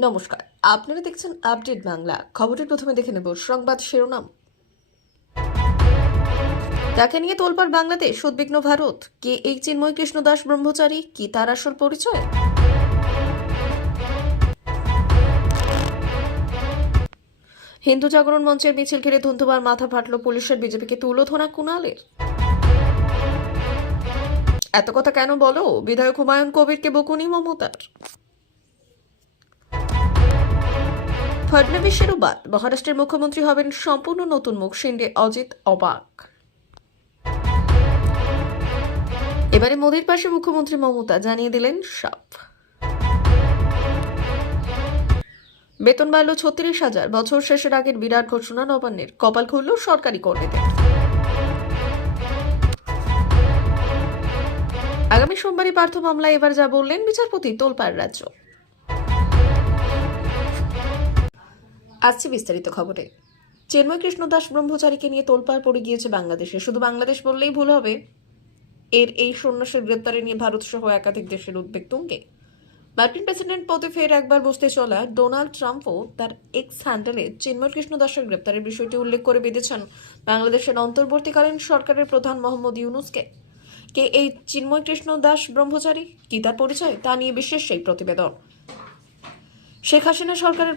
নমস্কার, আপনারা দেখছেন আপডেট বাংলা। খবরের প্রথমে দেখে নেব সংবাদ শিরোনাম। তাকে নিয়ে তোলপাড় বাংলাদেশ, উদ্বিগ্ন ভারত। কে এই চিন্ময় কৃষ্ণ দাস ব্রহ্মচারী, কি তার আসল পরিচয়? হিন্দু জাগরণ মঞ্চের মিছিল ঘিরে ধুন্ধুমার, মাথা ফাটল পুলিশের, বিজেপিকে তুলোধনা কুণালের। এত কথা কেন বলো, বিধায়ক হুমায়ুন কবিরকে বকুনি মমতার। ফডনবিসেরও বাদ, মহারাষ্ট্রের মুখ্যমন্ত্রী হবেন সম্পূর্ণ নতুন মুখ, শিন্ডে অজিত অবাক। এবারে মোদীর পাশে মুখ্যমন্ত্রী মমতা, জানিয়ে দিলেন সব। বেতন বাড়ল 36,000, বছর শেষের আগের বিরাট ঘোষণা নবান্নের, কপাল খুলল সরকারি কর্মীদের। আগামী সোমবারই পার্থ মামলায় এবার যা বললেন বিচারপতি, তোলপাড় রাজ্য। আসছে বিস্তারিত খবরে। চিন্ময় কৃষ্ণ দাস ব্রহ্মচারীকে নিয়ে তোলপাড় পড়ে গিয়েছে বাংলাদেশে। শুধু বাংলাদেশ বললেই ভুল হবে। এই সন্ন্যাসের গ্রেপ্তারে নিয়ে ভারত সহ একাধিক দেশের উদ্বেগ তুঙ্গে। মার্কিন প্রেসিডেন্ট পদে ফের একবার বসতে চলা ডোনাল্ড ট্রাম্পও তার এক্স হ্যান্ডেলে চিন্ময় কৃষ্ণ দাসের গ্রেপ্তারের বিষয়টি উল্লেখ করে বেঁধেছেন বাংলাদেশের অন্তর্বর্তীকালীন সরকারের প্রধান মোহাম্মদ ইউনূসকে। কে এই চিন্ময় কৃষ্ণ দাস ব্রহ্মচারী, কি তার পরিচয়, তা নিয়ে বিশেষ সেই প্রতিবেদন। শেখ হাসিনা সরকারের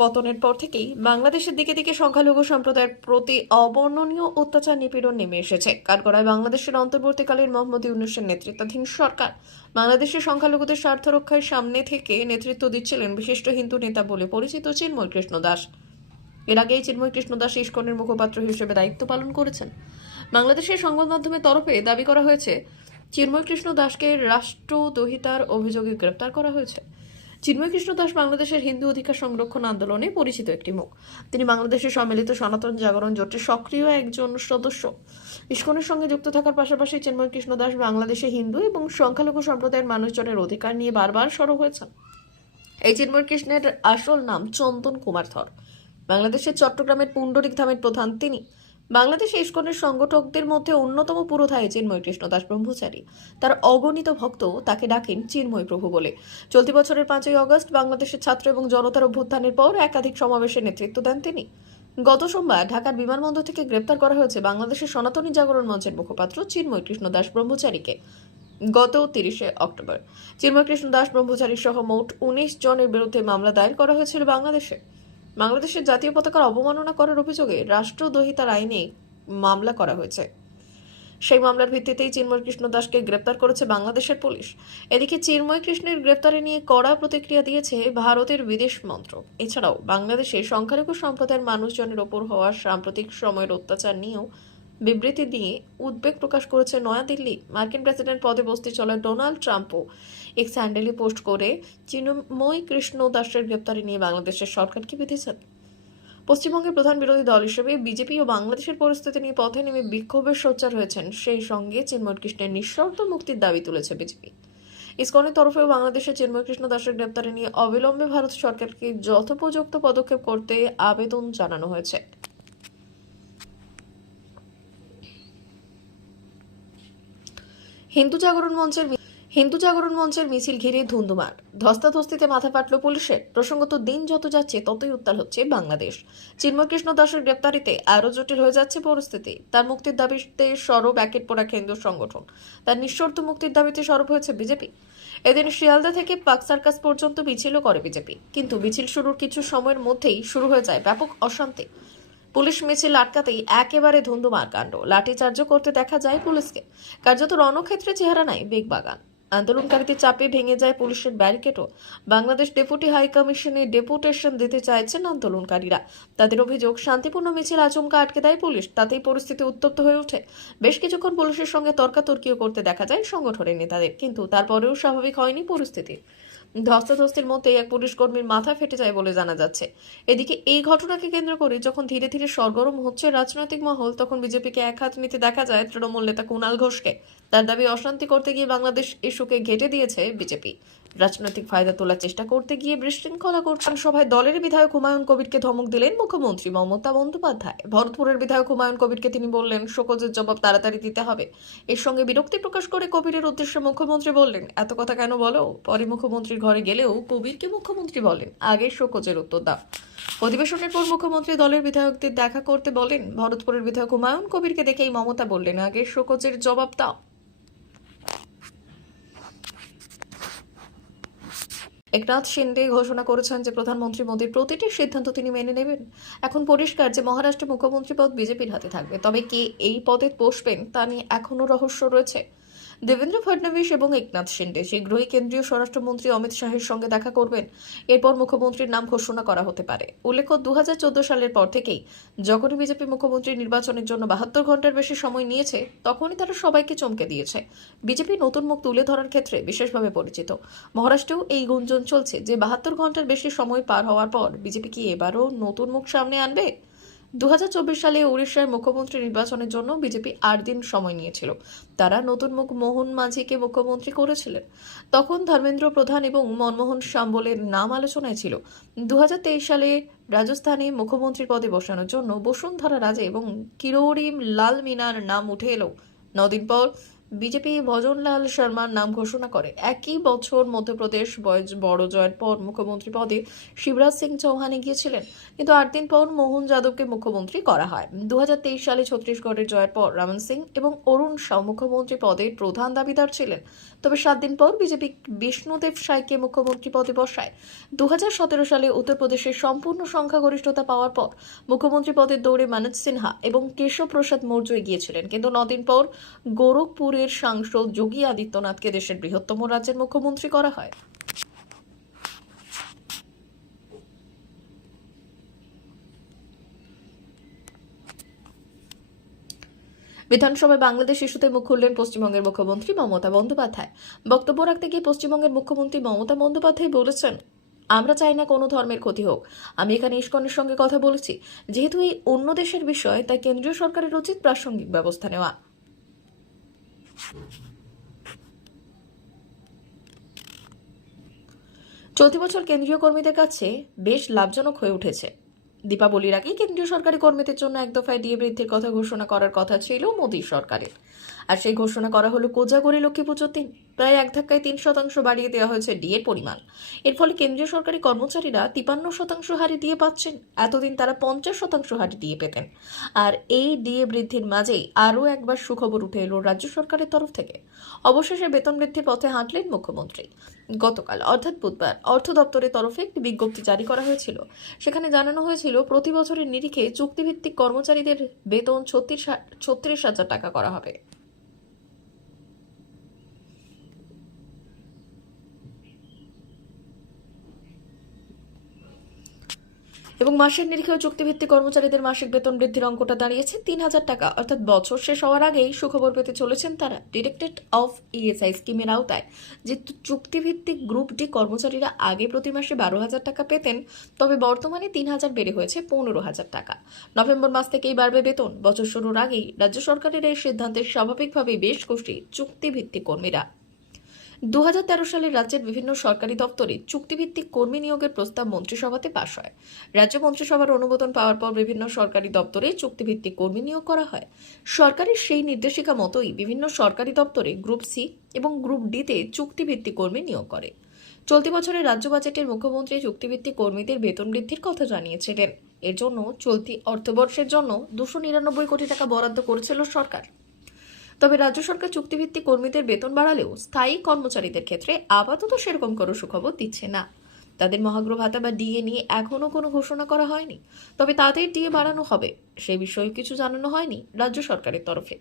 পতনের পর থেকেই বাংলাদেশের দিকে দিকে সংখ্যালঘু সম্প্রদায়ের প্রতি অবর্ণনীয় অত্যাচার নিপীড়ন নেমে এসেছে। কাঠগড়ায় বাংলাদেশের অন্তর্বর্তীকালীন মোহাম্মদ ইউনূসের নেতৃত্বাধীন সরকার বাংলাদেশের সংখ্যালঘুদের স্বার্থ রক্ষায় সামনে থেকে নেতৃত্ব দিচ্ছিলেন বিশিষ্ট হিন্দু নেতা বলে পরিচিত চিন্ময় কৃষ্ণ দাস। এর আগেই চিন্ময় কৃষ্ণ দাস ইসকনের মুখপাত্র হিসেবে দায়িত্ব পালন করেছেন। বাংলাদেশের সংবাদ মাধ্যমের তরফে দাবি করা হয়েছে, চিন্ময় কৃষ্ণ দাসকে রাষ্ট্রদ্রোহিতার অভিযোগে গ্রেপ্তার করা হয়েছে। চিন্ময় কৃষ্ণ দাস বাংলাদেশের হিন্দু অধিকার সংরক্ষণ আন্দোলনে পরিচিত একটি মুখ। তিনি বাংলাদেশের সম্মিলিত সনাতন জাগরণ জোটের সক্রিয় একজন সদস্য। ইসকনের সঙ্গে যুক্ত থাকার পাশাপাশি চিন্ময় কৃষ্ণ দাস বাংলাদেশে হিন্দু এবং সংখ্যালঘু সম্প্রদায়ের মানুষজনের অধিকার নিয়ে বারবার সরব হয়েছেন। এই চিন্ময় কৃষ্ণের আসল নাম চন্দন কুমার ধর। বাংলাদেশের চট্টগ্রামের পুণ্ডরিক ধামের প্রধান তিনি। বাংলাদেশে ইসকনের সংগঠকদের মধ্যে অন্যতম পুরোধায় চিন্ময় কৃষ্ণ দাস ব্রহ্মচারী। তার অগণিত ভক্ত তাকে ডাকেন চিন্ময় প্রভু বলে। চলতি বছরের 5ই আগস্ট বাংলাদেশের ছাত্র এবং জনতার অভ্যুত্থানের পর একাধিক সমাবেশে নেতৃত্ব দেন তিনি। গত সোমবার ঢাকার বিমানবন্দর থেকে গ্রেপ্তার করা হয়েছে বাংলাদেশের সনাতনী জাগরণ মঞ্চের মুখপাত্র চিন্ময় কৃষ্ণ দাস ব্রহ্মচারীকে। গত 30শে অক্টোবর চিন্ময় কৃষ্ণ দাস ব্রহ্মচারী সহ মোট 19 জনের বিরুদ্ধে মামলা দায়ের করা হয়েছিল বাংলাদেশের জাতীয় পতাকার অবমাননা করার অভিযোগে রাষ্ট্রদ্রোহিতার আইনে মামলা করা হয়েছে। সেই মামলার ভিত্তিতেই চিন্ময় কৃষ্ণ দাসকে গ্রেপ্তার করেছে বাংলাদেশের পুলিশ। এদিকে চিন্ময় কৃষ্ণের গ্রেপ্তারে নিয়ে কড়া প্রতিক্রিয়া দিয়েছে ভারতের বিদেশ মন্ত্রক। এছাড়াও বাংলাদেশে সংখ্যালঘু সম্প্রদায়ের মানুষজনের ওপর হওয়া সাম্প্রতিক সময়ের অত্যাচার নিয়েও বিবৃতি দিয়ে উদ্বেগ প্রকাশ করেছে নয়াদিল্লি। মার্কিন প্রেসিডেন্ট পদে বসতে চলা ডোনাল্ড ট্রাম্পও এক্স হ্যান্ডেলে পোস্ট করে চিন্ময় কৃষ্ণ দাসের গ্রেপ্তারে নিয়ে বাংলাদেশের সরকারকে বিধিছেন। পশ্চিমবঙ্গের প্রধান বিরোধী দল হিসেবে বিজেপি ও বাংলাদেশের পরিস্থিতি নিয়ে পথে নেমে বিক্ষোভের সোচ্চার হয়েছেন। সেই সঙ্গে চিন্ময় কৃষ্ণের নিঃশর্ত মুক্তির দাবি তুলেছে বিজেপি। ইসকনের তরফেও বাংলাদেশের চিন্ময় কৃষ্ণ দাসের গ্রেপ্তারে নিয়ে অবিলম্বে ভারত সরকারকে যথোপযুক্ত পদক্ষেপ করতে আবেদন জানানো হয়েছে। হিন্দু জাগরণ মঞ্চের মিছিল ঘিরে ধুন্ধুমার, ধস্তাধস্তিতে মাথা ফাটল পুলিশের। প্রসঙ্গত দিন যত যাচ্ছে ততই উত্তাল হচ্ছে বাংলাদেশ। চিন্ময় কৃষ্ণ দাসের গ্রেপ্তারিতে আরও জটিল হয়ে যাচ্ছে পরিস্থিতি। তার মুক্তির দাবিতে সরব একের পর এক হিন্দু সংগঠন। তার নিঃশর্ত মুক্তির দাবিতে সরব হয়েছে বিজেপি। এদিন শিয়ালদা থেকে পাক সার্কাস পর্যন্ত মিছিলও করে বিজেপি। কিন্তু মিছিল শুরুর কিছু সময়ের মধ্যেই শুরু হয়ে যায় ব্যাপক অশান্তি। পুলিশ মিছিল আটকাতেই একেবারে ধুন্ধুমার কাণ্ড। লাঠিচার্জও করতে দেখা যায় পুলিশকে। কার্যত রণক্ষেত্রে চেহারা নাই বেগবাগান। আন্দোলনকারীদের চাপে ভেঙে যায় পুলিশের ব্যারিকেডও। বাংলাদেশ ডেপুটি হাই কমিশনে ডেপুটেশন দিতে চাইছেন আন্দোলনকারীরা। তাদের অভিযোগ, শান্তিপূর্ণ মিছিল আচমকা আটকে দেয় পুলিশ। তাতেই পরিস্থিতি উত্তপ্ত হয়ে ওঠে। বেশ কিছুক্ষণ পুলিশের সঙ্গে তর্কাতর্কিও করতে দেখা যায় সংগঠনের নেতাদের। কিন্তু তারপরেও স্বাভাবিক হয়নি পরিস্থিতি। ধস্তাধস্তির মধ্যে এক পুলিশ কর্মীর মাথা ফেটে যায় বলে জানা যাচ্ছে। এদিকে এই ঘটনাকে কেন্দ্র করে যখন ধীরে ধীরে সরগরম হচ্ছে রাজনৈতিক মহল, তখন বিজেপিকে এক হাত নিতে দেখা যায় তৃণমূল নেতা কুণাল ঘোষকে। তার দাবি, অশান্তি করতে গিয়ে বাংলাদেশ ইস্যুকে ঘেঁটে দিয়েছে বিজেপি। রাজনৈতিক ফায়দা তোলার চেষ্টা করতে গিয়ে বিশৃঙ্খলা করছেন সভায় দলের বিধায়ক হুমায়ুন কবিরকে ধমক দিলেন মুখ্যমন্ত্রী মমতা বন্দ্যোপাধ্যায়। ভরতপুরের বিধায়ক হুমায়ুন কবিরকে তিনি বললেন, শোকজের জবাব তাড়াতাড়ি দিতে হবে। এর সঙ্গে বিরক্তি প্রকাশ করে কবিরের উদ্দেশ্যে মুখ্যমন্ত্রী বললেন, এত কথা কেন বলো? পরে মুখ্যমন্ত্রীর ঘরে গেলেও কবিরকে মুখ্যমন্ত্রী বলেন, আগে শোকজের উত্তর দাও। অধিবেশনের পর মুখ্যমন্ত্রী দলের বিধায়কদের দেখা করতে বলেন। ভরতপুরের বিধায়ক হুমায়ুন কবিরকে দেখেই মমতা বললেন, আগে শোকজের জবাব দাও। একনাথ শিন্ডে ঘোষণা করেছেন যে প্রধানমন্ত্রী মোদীর প্রতিটি সিদ্ধান্ত তিনি মেনে নেবেন। এখন পরিষ্কার যে মহারাষ্ট্রে মুখ্যমন্ত্রী পদ বিজেপির হাতে থাকবে, তবে কে এই পদে বসবেন তা নিয়ে এখনো রহস্য রয়েছে। দেবেন্দ্র ফডনবিস এবং একনাথ শিন্ডে শীঘ্রই কেন্দ্রীয় স্বরাষ্ট্রমন্ত্রী অমিত শাহের সঙ্গে দেখা করবেন। এরপর মুখ্যমন্ত্রীর নাম ঘোষণা করা হতে পারে। উল্লেখ্য, 2014 সালের পর থেকেই যখনই বিজেপি মুখ্যমন্ত্রী নির্বাচনের জন্য 72 ঘন্টার বেশি সময় নিয়েছে, তখনই তারা সবাইকে চমকে দিয়েছে। বিজেপি নতুন মুখ তুলে ধরার ক্ষেত্রে বিশেষভাবে পরিচিত। মহারাষ্ট্রেও এই গুঞ্জন চলছে যে 72 ঘন্টার বেশি সময় পার হওয়ার পর বিজেপি কি এবারও নতুন মুখ সামনে আনবে। 2024 সালে উড়িষ্যায় মুখ্যমন্ত্রী নির্বাচনের জন্য বিজেপি 8 দিন সময় নিয়েছিল। তারা নতুন মুখ মোহন মাঝিকে মুখ্যমন্ত্রী করেছিলেন। তখন ধর্মেন্দ্র প্রধান এবং মনমোহন সাম্বলের নাম আলোচনায় ছিল। 2023 সালে রাজস্থানে মুখ্যমন্ত্রী পদে বসানোর জন্য বসুন্ধরা রাজে এবং কিরোড়ি লাল মিনার নাম উঠে এলো। 9 দিন পর বিজেপি ভজনলাল শর্মার নাম ঘোষণা করে। একই বছর মধ্যপ্রদেশ বড় জয়ের পর মুখ্যমন্ত্রী পদে শিবরাজ সিং চৌহান গিয়েছিলেন, কিন্তু 8 দিন পর মোহন যাদবকে মুখ্যমন্ত্রী করা হয়। 2023 সালে ছত্তিশগড়ের জয়ের পর রমন সিং এবং অরুণ শাহ মুখ্যমন্ত্রী পদের প্রধান দাবিদার ছিলেন, তবে 7 দিন পর বিজেপি বিষ্ণুদেব সাইকে মুখ্যমন্ত্রী পদে বসায়। 2017 সালে উত্তরপ্রদেশের সম্পূর্ণ সংখ্যাগরিষ্ঠতা পাওয়ার পর মুখ্যমন্ত্রী পদের দৌড়ে মনোজ সিনহা এবং কেশব প্রসাদ মৌর্য এগিয়েছিলেন, কিন্তু 9 দিন পর গোরখপুরের সাংসদ যোগী আদিত্যনাথকে দেশের বৃহত্তম রাজ্যের মুখ্যমন্ত্রী করা হয়। বিধানসভায় বাংলাদেশ ইস্যুতে মুখ খুললেন পশ্চিমবঙ্গের মুখ্যমন্ত্রী মমতা বন্দ্যোপাধ্যায়। বক্তব্য রাখতে গিয়ে পশ্চিমবঙ্গের মুখ্যমন্ত্রী মমতা বন্দ্যোপাধ্যায় বলেছেন, আমরা চাই না কোনো ধর্মের ক্ষতি হোক। আমি এখানে ইস্কনের সঙ্গে কথা বলেছি। যেহেতু এই অন্য দেশের বিষয়, তাই কেন্দ্রীয় সরকারের উচিত প্রাসঙ্গিক ব্যবস্থা নেওয়া। চলতি বছর কেন্দ্রীয় কর্মীদের কাছে বেশ লাভজনক হয়ে উঠেছে। দীপাবলির আগেই কেন্দ্রীয় সরকারি কর্মীদের জন্য এক দফায় ডিএ বৃদ্ধির কথা ঘোষণা করার কথা ছিল মোদী সরকারের। আর সেই ঘোষণা করা হলো কোজাগরি লক্ষ্মী পুজোর দিন। প্রায় এক ধাক্কায় 3% বাড়িয়ে দেওয়া হয়েছে ডিএর পরিমাণ। এর ফলে কেন্দ্রীয় সরকারি কর্মচারীরা 53% হারে ডিএ পাচ্ছেন। এতদিন তারা 50% হারে ডিএ পেতেন। আর এই ডিএ বৃদ্ধির মাঝেই আরও একবার সুখবর উঠে এলো রাজ্য সরকারের তরফ থেকে। অবশেষে বেতন বৃদ্ধির পথে হাঁটলেন মুখ্যমন্ত্রী। গতকাল অর্থাৎ বুধবার অর্থ দপ্তরের তরফে একটি বিজ্ঞপ্তি জারি করা হয়েছিল। সেখানে জানানো হয়েছিল, প্রতি বছরের নিরিখে চুক্তিভিত্তিক কর্মচারীদের বেতন 36,000 টাকা করা হবে। এবং মাসের নিরিখেও চুক্তিভিত্তিক কর্মচারীদের মাসিক বেতন বৃদ্ধির অঙ্কটা দাঁড়িয়েছে 3,000 টাকা। অর্থাৎ বছর শেষ হওয়ার আগেই সুখবর পেতে চলেছেন তারা। ডিরেক্টরেট অফ ইএসআই স্কিমের আওতায় যে চুক্তিভিত্তিক গ্রুপ ডি কর্মচারীরা আগে প্রতি মাসে 12,000 টাকা পেতেন, তবে বর্তমানে 3,000 বেড়ে হয়েছে 15,000 টাকা। নভেম্বর মাস থেকেই বাড়বে বেতন। বছর শুরুর আগেই রাজ্য সরকারের এই সিদ্ধান্তে স্বাভাবিকভাবেই বেশ খুশি চুক্তিভিত্তিক কর্মীরা। 2013 সালে রাজ্যের বিভিন্ন সরকারি দপ্তরে চুক্তিভিত্তিক কর্মী নিয়োগের প্রস্তাব মন্ত্রিসভাতে পাশ হয়। রাজ্য মন্ত্রিসভার অনুমোদন পাওয়ার পর বিভিন্ন সরকারি দপ্তরে চুক্তিভিত্তিক কর্মী নিয়োগ করা হয়। সরকারের সেই নির্দেশিকা মতোই বিভিন্ন সরকারি দপ্তরে গ্রুপ সি এবং গ্রুপ ডিতে চুক্তিভিত্তিক কর্মী নিয়োগ করে। চলতি বছরের রাজ্য বাজেটের মুখ্যমন্ত্রী চুক্তিভিত্তিক কর্মীদের বেতন বৃদ্ধির কথা জানিয়েছিলেন। এর জন্য চলতি অর্থবর্ষের জন্য 299 কোটি টাকা বরাদ্দ করেছিল সরকার। তবে রাজ্য সরকার চুক্তিভিত্তিক কর্মীদের বেতন বাড়ালেও স্থায়ী কর্মচারীদের ক্ষেত্রে আপাতত সেরকম কোনো সুখবর দিচ্ছে না। তাদের মহার্ঘ ভাতা বা ডিএ নিয়ে এখনো কোনো ঘোষণা করা হয়নি। তবে তাদের ডিএ বাড়ানো হবে সে বিষয়ে কিছু জানানো হয়নি রাজ্য সরকারের তরফে,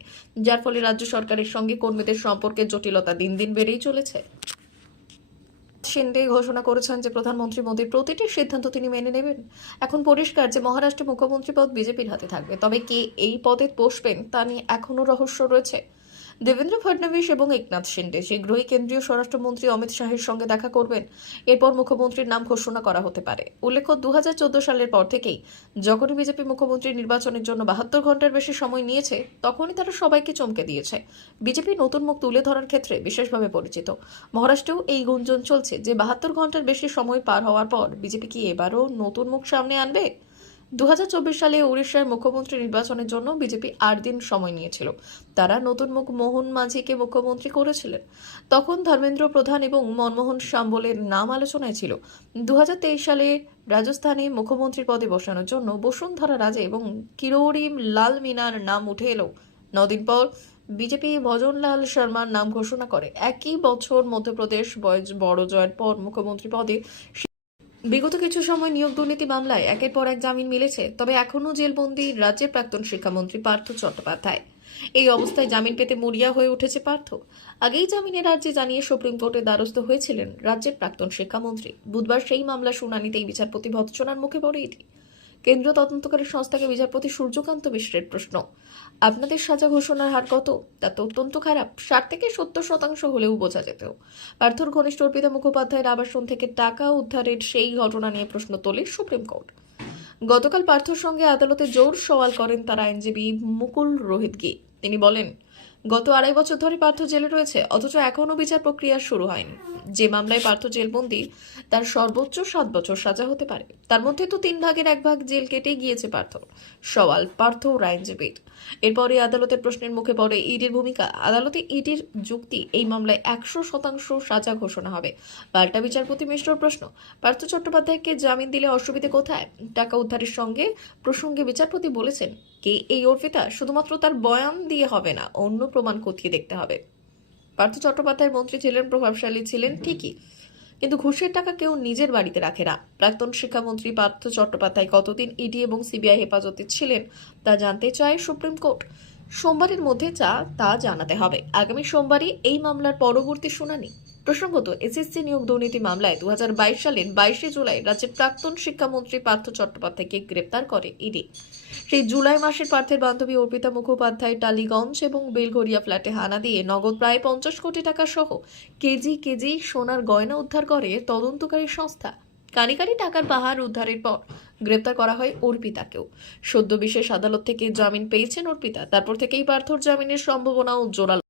যার ফলে রাজ্য সরকারের সঙ্গে কর্মীদের সম্পর্কের জটিলতা দিন দিন বেড়েই চলেছে। শিন্ডে ঘোষণা করেছেন যে প্রধানমন্ত্রী মোদীর প্রতিটি সিদ্ধান্ত তিনি মেনে নেবেন। এখন পরিষ্কার যে মহারাষ্ট্রে মুখ্যমন্ত্রী পদ বিজেপির হাতে থাকবে, তবে কে এই পদে বসবেন তা নিয়ে এখনো রহস্য রয়েছে। দেবেন্দ্র ফডনবিস এবং একনাথ শিন্ডে শীঘ্রই কেন্দ্রীয় স্বরাষ্ট্রমন্ত্রী অমিত শাহের সঙ্গে দেখা করবেন। এরপর মুখ্যমন্ত্রীর নাম ঘোষণা করা হতে পারে। উল্লেখ্য 2014 সালের পর থেকেই যখনই বিজেপি মুখ্যমন্ত্রী নির্বাচনের জন্য 72 ঘন্টার বেশি সময় নিয়েছে, তখনই তারা সবাইকে চমকে দিয়েছে। বিজেপি নতুন মুখ তুলে ধরার ক্ষেত্রে বিশেষভাবে পরিচিত। মহারাষ্ট্রেও এই গুঞ্জন চলছে যে 72 ঘন্টার বেশি সময় পার হওয়ার পর বিজেপি কি এবারও নতুন মুখ সামনে আনবে। 2024 সালে উড়িষ্যার মুখ্যমন্ত্রী নির্বাচনের জন্য বিজেপি 8 দিন সময় নিয়েছিল। তারা নতুন মুখ মোহন মাঝিকে মুখ্যমন্ত্রী করেছিলেন। তখন ধর্মেন্দ্র প্রধান এবং মনমোহন সাম্বলের নাম আলোচনায় ছিল। 2023 সালে রাজস্থানে মুখ্যমন্ত্রীর পদে বসানোর জন্য বসুন্ধরা রাজে এবং কিরোড়ি লাল মিনার নাম উঠে এলো। 9 দিন পর বিজেপি ভজনলাল শর্মার নাম ঘোষণা করে। একই বছর মধ্যপ্রদেশ বড় জয়ের পর মুখ্যমন্ত্রী পদে বিগত কিছু সময় নিয়োগ দুর্নীতি মামলায় একের পর এক জামিন মিলেছে, তবে এখনও জেলবন্দি রাজ্যের প্রাক্তন শিক্ষামন্ত্রী পার্থ চট্টোপাধ্যায়। এই অবস্থায় জামিন পেতে মরিয়া হয়ে উঠেছে পার্থ। আগেই জামিনের আর্জি জানিয়ে সুপ্রিম কোর্টের দ্বারস্থ হয়েছিলেন রাজ্যের প্রাক্তন শিক্ষামন্ত্রী। বুধবার সেই মামলা শুনানিতেই বিচারপতি ভৎসনার মুখে পড়ে এটি। কেন্দ্রীয় তদন্তকারী সংস্থাকে বিচারপতি সূর্যকান্ত মিশ্রের প্রশ্ন, আপনাদের সাজা ঘোষণার হার কত? তা তো অত্যন্ত খারাপ। 60 থেকে 70% হলেও বোঝা যেত। পার্থর ঘনিষ্ঠ অর্পিতা মুখোপাধ্যায়ের আবাসন থেকে টাকা উদ্ধারের সেই ঘটনা নিয়ে প্রশ্ন তোলে সুপ্রিম কোর্ট। গতকাল পার্থর সঙ্গে আদালতে জোর সওয়াল করেন তার আইনজীবী মুকুল রোহিতগি। তিনি বলেন, গত 2.5 বছর ধরে পার্থ জেলে রয়েছে, অথচ এখনও বিচার প্রক্রিয়া শুরু হয়নি। যে মামলায় পার্থ জেলবন্দি তার সর্বোচ্চ 7 বছর সাজা হতে পারে। তার মধ্যে তো 3 ভাগের 1 ভাগ জেল কেটে গিয়েছে পার্থ। সওয়াল পার্থ আইনজীবীর। এরপরে আদালতের প্রশ্নের মুখে পড়ে ইডির ভূমিকা। আদালতে ইডির যুক্তি, এই মামলায় 100% সাজা ঘোষণা হবে। পাল্টা বিচারপতি মিশ্রর প্রশ্ন, পার্থ চট্টোপাধ্যায়কে জামিন দিলে অসুবিধে কোথায়? টাকা উদ্ধারের সঙ্গে প্রসঙ্গে বিচারপতি বলেছেন, কে এই অর্পিতা? শুধুমাত্র তার বয়ান দিয়ে হবে না, অন্য প্রমাণ খতিয়ে দেখতে হবে। পার্থ চট্টোপাধ্যায় মন্ত্রী ছিলেন, প্রভাবশালী ছিলেন ঠিকই, কিন্তু ঘুষের টাকা কেউ নিজের বাড়িতে রাখে না। প্রাক্তন শিক্ষামন্ত্রী পার্থ চট্টোপাধ্যায় কতদিন ইডি এবং সিবিআই হেফাজতে ছিলেন তা জানতে চায় সুপ্রিম কোর্ট। সোমবারের মধ্যে তা জানাতে হবে। আগামী সোমবারই এই মামলার পরবর্তী শুনানি। প্রসঙ্গত, এসএসসি নিয়োগ দুর্নীতি মামলায় 2022 সালের 22 জুলাই রাজ্যের প্রাক্তন শিক্ষামন্ত্রী পার্থ চট্টোপাধ্যায়কে গ্রেপ্তার করে ইডি। সেই জুলাই মাসের পার্থের বান্ধবী অর্পিতা মুখোপাধ্যায় টালিগঞ্জ এবং বেলঘরিয়া ফ্ল্যাটে হানা দিয়ে নগদ প্রায় 50 কোটি টাকা সহ কেজি কেজি সোনার গয়না উদ্ধার করে তদন্তকারী সংস্থা। কানি কানি টাকার পাহাড় উদ্ধারের পর গ্রেপ্তার করা হয় অর্পিতাকেও। সদ্য বিশেষ আদালত থেকে জামিন পেয়েছেন অর্পিতা। তারপর থেকেই পার্থর জামিনের সম্ভাবনাও জোরালো।